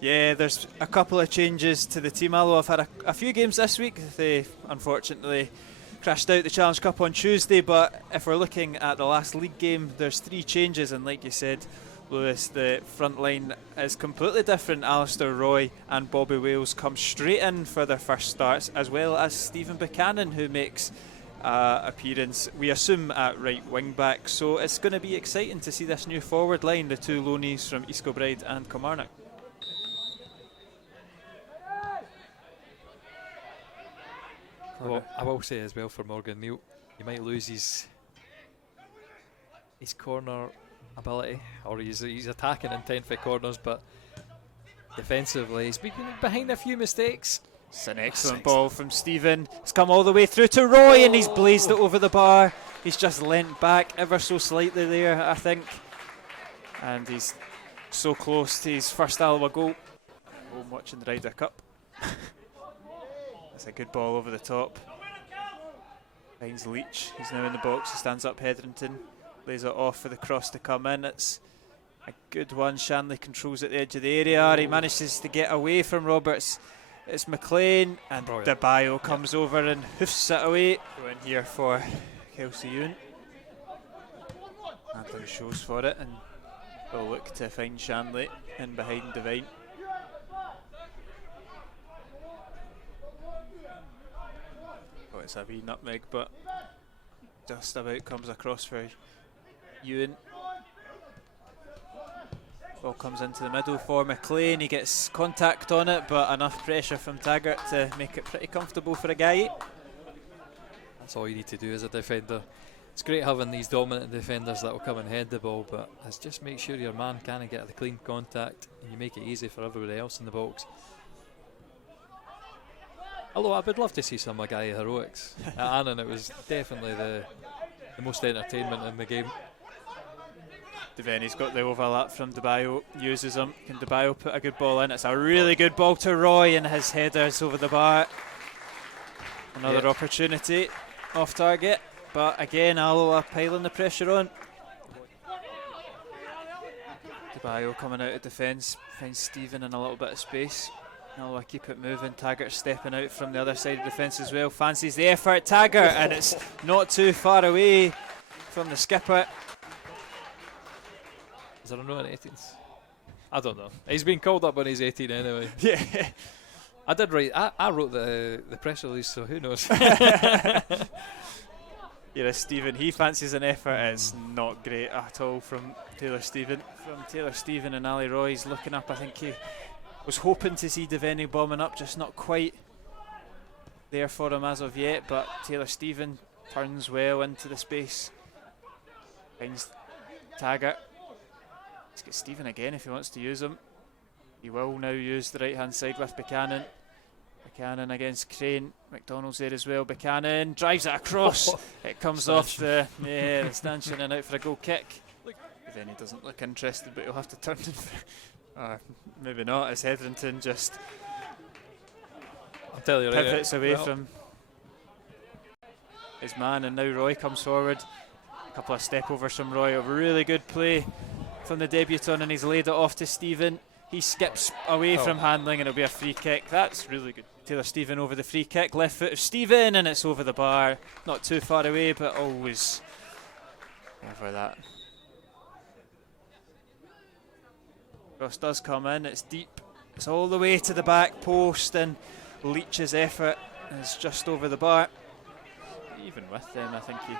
Yeah, there's a couple of changes to the team. Alloa have had a few games this week. They unfortunately crashed out the Challenge Cup on Tuesday, but if we're looking at the last league game, there's 3 changes, and like you said, Lewis, the front line is completely different. Alistair Roy and Bobby Wales come straight in for their first starts, as well as Stephen Buchanan, who makes appearance, we assume, at right wing back. So it's going to be exciting to see this new forward line, the 2 loanees from East Kilbride and Kilmarnock. Well, I will say as well for Morgan Neal, he might lose his corner ability, or he's attacking intent for corners, but defensively he's been behind a few mistakes. It's an excellent ball from Stephen. It's come all the way through to Roy, and he's blazed it over the bar. He's just leant back ever so slightly there, I think, and he's so close to his first Alloa goal. Home watching the Ryder Cup. It's a good ball over the top. Finds Leach. He's now in the box. He stands up Hetherington. Lays it off for the cross to come in. It's a good one. Shanley controls at the edge of the area. He manages to get away from Roberts. It's McLean, and DeBayo comes over and hoofs it away. Go in here for Kelsey Ewan. Handler shows for it, and will look to find Shanley in behind Devine. Oh, it's a wee nutmeg, but just about comes across for Ewan. Ball comes into the middle for McLean. He gets contact on it, but enough pressure from Taggart to make it pretty comfortable for a guy. That's all you need to do as a defender. It's great having these dominant defenders that will come and head the ball, but it's just make sure your man can't get the clean contact and you make it easy for everybody else in the box. Although I would love to see some Magai heroics at Annan. It was definitely the most entertainment in the game. Devaney's got the overlap from DeBayo, uses him. Can DeBayo put a good ball in? It's a really good ball to Roy, and his header's over the bar. Another opportunity off target, but again Alloa piling the pressure on. DeBayo coming out of defence, finds Stephen in a little bit of space. Alloa keep it moving. Taggart stepping out from the other side of defence as well. Fancies the effort, Taggart, and it's not too far away from the skipper. Is there a no in 18s? I don't know. He's been called up when he's 18 anyway. Yeah. I did write. I wrote the press release, so who knows? Yeah, Stephen, he fancies an effort. It's not great at all from Taylor Stephen. From Taylor Stephen and Ali Roy's looking up. I think he was hoping to see Devaney bombing up, just not quite there for him as of yet. But Taylor Stephen turns well into the space. Finds Taggart. Let's get Stephen again if he wants to use him. He will now use the right hand side with Buchanan. Buchanan against Crane. McDonald's there as well. Buchanan drives it across. It comes off the stanchion and out for a goal kick. Then he doesn't look interested, but he'll have to turn it. Maybe not, as Hetherington just pivots away from his man, and now Roy comes forward. A couple of step overs from Roy. A really good play from the debutant, and he's laid it off to Stephen. He skips away from handling, and it'll be a free kick. That's really good. Taylor Stephen over the free kick. Left foot of Stephen, and it's over the bar. Not too far away, but always over that. Cross does come in. It's deep. It's all the way to the back post, and Leach's effort is just over the bar. Even with them, I think he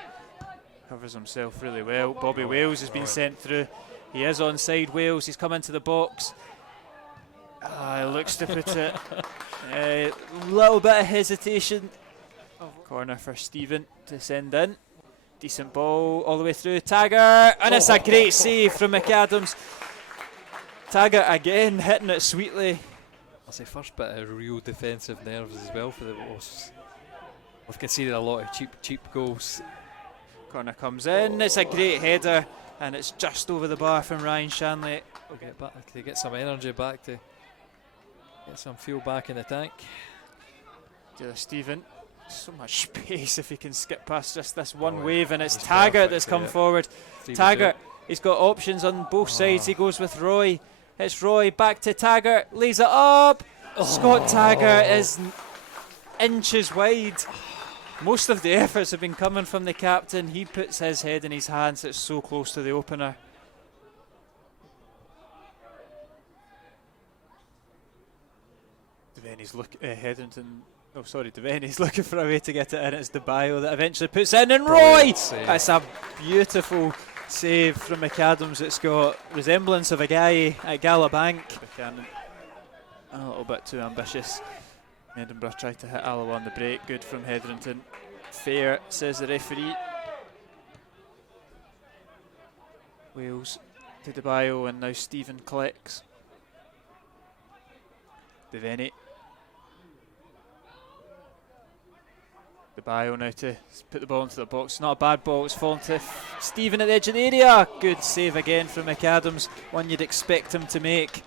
covers himself really well. Bobby Wales has been sent through. He is onside. Wales. He's come into the box. He looks to put it. A little bit of hesitation. Corner for Stephen to send in. Decent ball all the way through. Taggart, and it's a great save from McAdams. Taggart again hitting it sweetly. I'll say first bit of real defensive nerves as well for the Wolves. We've conceded a lot of cheap goals. Corner comes in. It's a great header, and it's just over the bar from Ryan Shanley. We'll get back to get some energy back, to get some fuel back in the tank. Taylor Stephen, so much space if he can skip past just this one wave, and it's Taggart that's come forward. Taggart, he's got options on both sides. He goes with Roy. It's Roy, back to Taggart, lays it up. Scott Taggart is inches wide. Most of the efforts have been coming from the captain. He puts his head in his hands. It's so close to the opener. Devaney's Devaney's looking for a way to get it in. It's DeBio that eventually puts it in, and Roy! That's a beautiful save from McAdams. It's got resemblance of a guy at Galabank. Buchanan, a little bit too ambitious. Edinburgh tried to hit Alloa on the break. Good from Hetherington. Fair, says the referee. Wales to DeBio, and now Stephen collects. Devaney. DeBio now to put the ball into the box. Not a bad ball, it's fallen to Stephen at the edge of the area. Good save again from McAdams, one you'd expect him to make.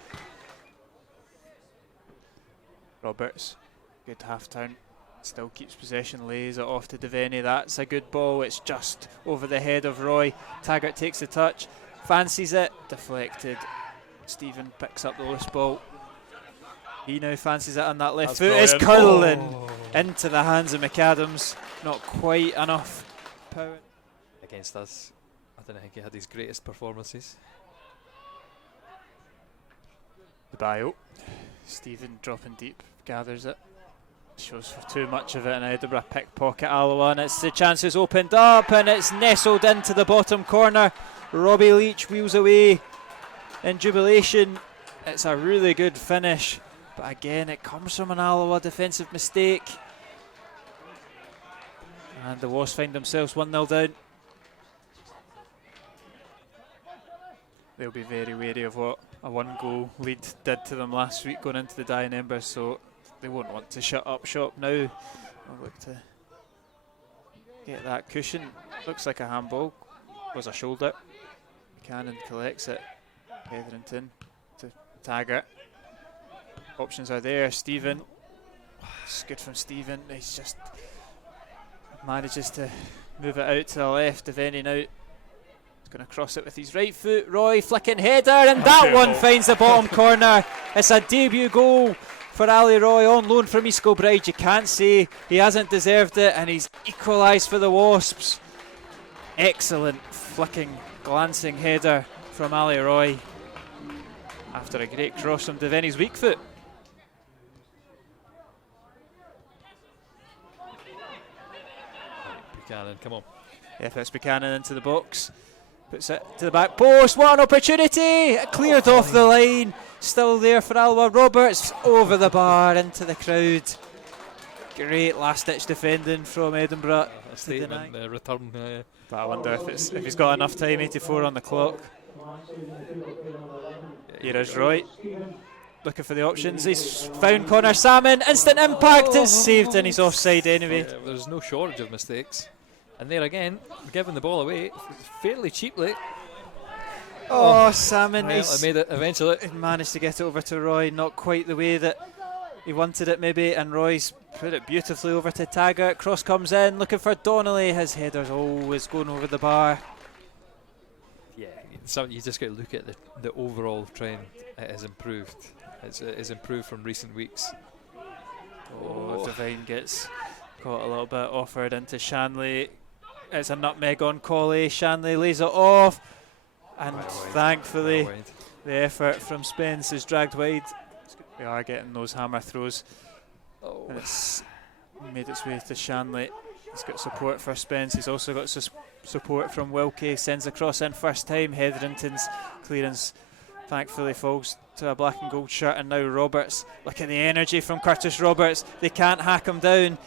Roberts, good half turn, still keeps possession, lays it off to Devaney. That's a good ball, it's just over the head of Roy. Taggart takes the touch, fancies it, deflected. Stephen picks up the loose ball. He now fancies it on that left foot. It's curling into the hands of McAdams. Not quite enough power. Against us, I don't think he had his greatest performances. The bio. Stephen dropping deep, gathers it. Shows for too much of it, and Edinburgh pickpocket Alloa, and it's the chances opened up, and it's nestled into the bottom corner. Robbie Leach wheels away in jubilation. It's a really good finish. But again, it comes from an Alloa defensive mistake. And the Wasps find themselves 1-0 down. They'll be very wary of what a one-goal lead did to them last week going into the dying embers, so they won't want to shut up shop now. I'll look to get that cushion. Looks like a handball. Was a shoulder. Cannon collects it. Hetherington to Taggart. Options are there. Stephen, it's good from Stephen. He's just manages to move it out to the left. Devaney now he's going to cross it with his right foot. Roy flicking header, and that one finds the bottom corner. It's a debut goal for Ali Roy on loan from East Kilbride. You can't say he hasn't deserved it, and he's equalised for the Wasps. Excellent flicking, glancing header from Ali Roy after a great cross from Devaney's weak foot. Buchanan, come on. If it's Buchanan into the box, puts it to the back post. What an opportunity! It cleared off the line. Still there for Alloa. Roberts over the bar into the crowd. Great last-ditch defending from Edinburgh. A statement return. But I wonder if he's got enough time. 84 on the clock. Here is Roy. Looking for the options. He's found Connor Salmon. Instant impact. It's saved, and he's offside anyway. There's no shortage of mistakes. And there again, giving the ball away fairly cheaply. Oh, Salmon. Well, I made it eventually. He managed to get it over to Roy. Not quite the way that he wanted it maybe. And Roy's put it beautifully over to Taggart. Cross comes in. Looking for Donnelly. His header's always going over the bar. Yeah, so you just got to look at the overall trend. It has improved. It's improved from recent weeks. Oh, Devine gets caught a little bit offered into Shanley. It's a nutmeg on Colley. Shanley lays it off, and thankfully the effort from Spence is dragged wide. We are getting those hammer throws, and it's made its way to Shanley. He's got support for Spence. He's also got support from Wilkie. Sends the cross in first time. Hetherington's clearance thankfully falls to a black and gold shirt, and now Roberts. Look at the energy from Curtis Roberts. They can't hack him down.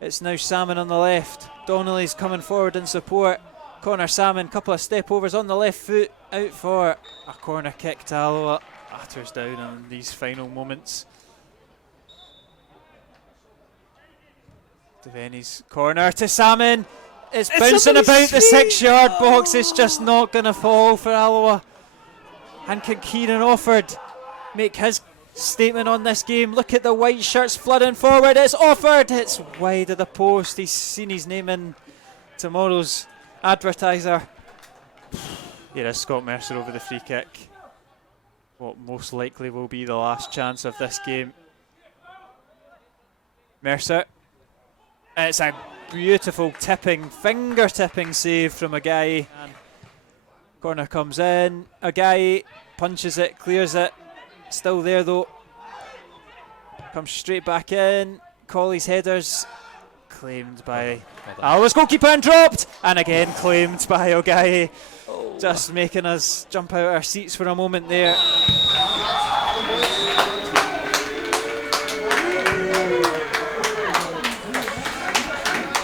It's now Salmon on the left. Donnelly's coming forward in support. Connor Salmon, couple of step overs on the left foot, out for a corner kick to Alloa. Atters down in these final moments. Devaney's corner to Salmon. It's bouncing about the 6-yard box. It's just not going to fall for Alloa. And can Kieran Offord make his statement on this game? Look at the white shirts flooding forward. It's Offord. It's wide of the post. He's seen his name in tomorrow's advertiser. Here is Scott Mercer over the free kick. what most likely will be the last chance of this game. Mercer. It's a beautiful finger tipping save from Agai. Corner comes in. Agai punches it, clears it. Still there though. Comes straight back in. Colley's headers claimed by Alloa's goalkeeper and dropped, and again claimed by Ogai. Just making us jump out our seats for a moment there.